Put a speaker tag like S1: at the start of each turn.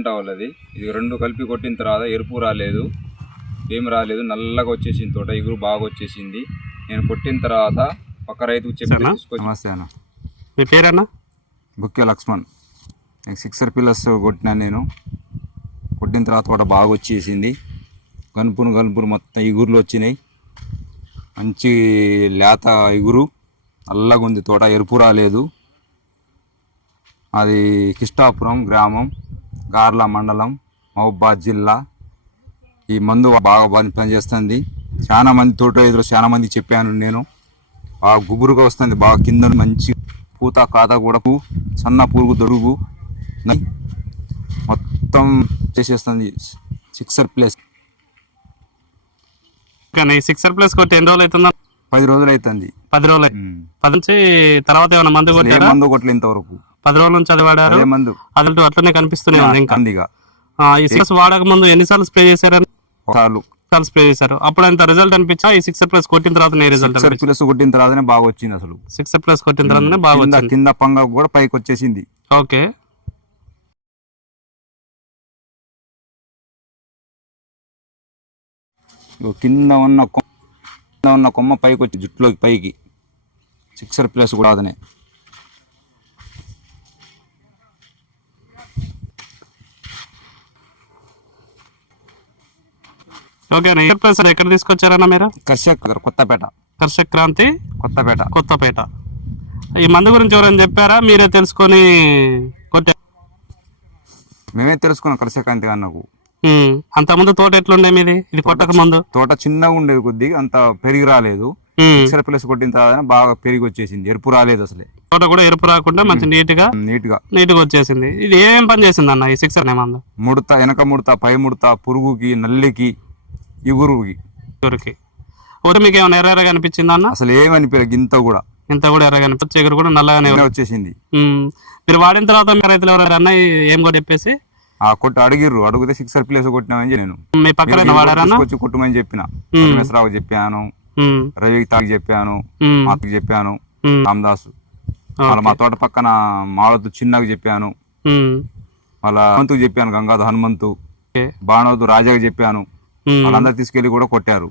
S1: ఉంటా వాళ్ళది ఇది రెండు కలిపి కొట్టిన తర్వాత ఎరుపు రాలేదు ఏం రాలేదు నల్లగా వచ్చేసింది తోట ఎగురు బాగా వచ్చేసింది. నేను కొట్టిన తర్వాత పక్క రైతుకు చెప్పి నమస్తే అన్న.
S2: మీ పేరన్నా?
S1: బుక్కే లక్ష్మణ్. నేను సిక్సర్ పిల్లర్స్ కొట్టినా నేను. కొట్టిన తర్వాత తోట బాగా వచ్చేసింది. గనుపును గనుపును మొత్తం ఇగురులు వచ్చినాయి. మంచి లేత ఇగురు నల్లగా ఉంది తోట ఎరుపు రాలేదు. అది కిష్టాపురం గ్రామం. గార్ల మండలం మహబాద్ జిల్లా. ఈ మందు బాగా పని పనిచేస్తుంది. చాలా మంది తోట రైతులు చాలా మంది చెప్పాను నేను. బాగా గుబురుగా వస్తుంది బాగా కింద మంచి పూత కాత కూడా సన్న పురుగు దొరుగు మొత్తం చేసేస్తుంది సిక్సర్ ప్లేస్.
S2: కానీ సిక్సర్ ప్లస్ కొట్టి ఎన్ని రోజులు అవుతుందా?
S1: పది రోజులు అవుతుంది.
S2: పది రోజులు పది నుంచి తర్వాత ఏమైనా మందు
S1: ఏ
S2: కొట్టారా?
S1: మందు కొట్టలే ఇంతవరకు.
S2: పది రోజుల నుంచి అది వాడారు
S1: అదే మందు
S2: అట్లనే కనిపిస్తూనే ఉంది ఇంకా. ఈ సిక్స్ వాడక ముందు ఎన్నిసార్లు స్ప్రే చేశారని సార్లు స్ప్రే చేశారు. అప్పుడు అంత రిజల్ట్ అనిపించా? ఈ సిక్సర్ ప్లస్ కొట్టిన తర్వాత రిజల్ట్
S1: ప్లస్ కొట్టిన తర్వాతనే బాగా వచ్చింది అసలు.
S2: సిక్సర్ ప్లస్ కొట్టిన తర్వాతనే బాగా వచ్చింది.
S1: కింద పంగ కూడా పైకి వచ్చేసింది.
S2: ఓకే.
S1: కింద ఉన్న కొమ్మ కింద ఉన్న కొమ్మ పైకి వచ్చి జుట్టులోకి పైకి. సిక్సర్ ప్లస్ కూడా అదనే.
S2: ఓకే ప్లస్ ఎక్కడ తీసుకొచ్చారన్న మీరు?
S1: కర్షక్ కొత్తపేట.
S2: కర్షక్ క్రాంతి?
S1: కొత్తపేట.
S2: కొత్తపేట. ఈ మందు గురించి ఎవరైనా చెప్పారా? మీరే తెలుసుకొని కొట్టారు
S1: మేమే తెలుసుకున్నాం కర్షకాంతి అన్నకు
S2: ఉమ్. అంతకుముందు తోట ఎట్లుండే మీది? ఇది కొట్టక ముందు?
S1: తోట చిన్నగా ఉండేది కొద్దిగా అంత పెరిగి రాలేదు.
S2: ఉమ్.
S1: సిక్సర్ ప్లస్ కొట్టిన తర్వాత బాగా పెరిగి వచ్చేసింది ఎరుపు రాలేదు అసలే.
S2: తోట కూడా ఎరుపు రాకుండా మంచి
S1: నీట్గా
S2: నీట్గా నీట్గా వచ్చేసింది. ఇది ఏం పని చేసింది అన్న ఈ సిక్సర్ అనే మందు?
S1: ముడత వెనక ముడత పై ముడత పురుగుకి నల్లికి ఇగురుకి
S2: ఊరికి. ఊరి మీకు ఏమైనా ఎర్ర ఎర్రగా అనిపించిందా అన్న?
S1: అసలు ఏమనిపించలేదు గింత కూడా.
S2: ఇంత కూడా ఎర్రగా అనిపించి ఎగురు కూడా నల్లగానే
S1: వచ్చేసింది.
S2: మీరు వాడిన తర్వాత మీ రైతులు ఎవరైనా అన్న ఏం కూడా చెప్పేసి?
S1: ఆ కొట్టు అడిగిర్రు అడిగితే సిక్సర్ ప్లేస్ కొట్టినామని నేను
S2: మీ పక్కన వాడారన్న
S1: తీసుకొచ్చి కొట్టమని చెప్పిన. మెసరావు చెప్పాను. రవికి తాకి చెప్పాను. మాకు చెప్పాను. రామదాసు. మళ్ళీ మా తోట పక్కన మాలతు చిన్నగా చెప్పాను.
S2: ఉమ్.
S1: మళ్ళా హనుమంతుకు చెప్పాను గంగాధర్ హనుమంతు. బాణవతు రాజాకి చెప్పాను. వాళ్ళందరూ తీసుకెళ్ళి కూడా కొట్టారు.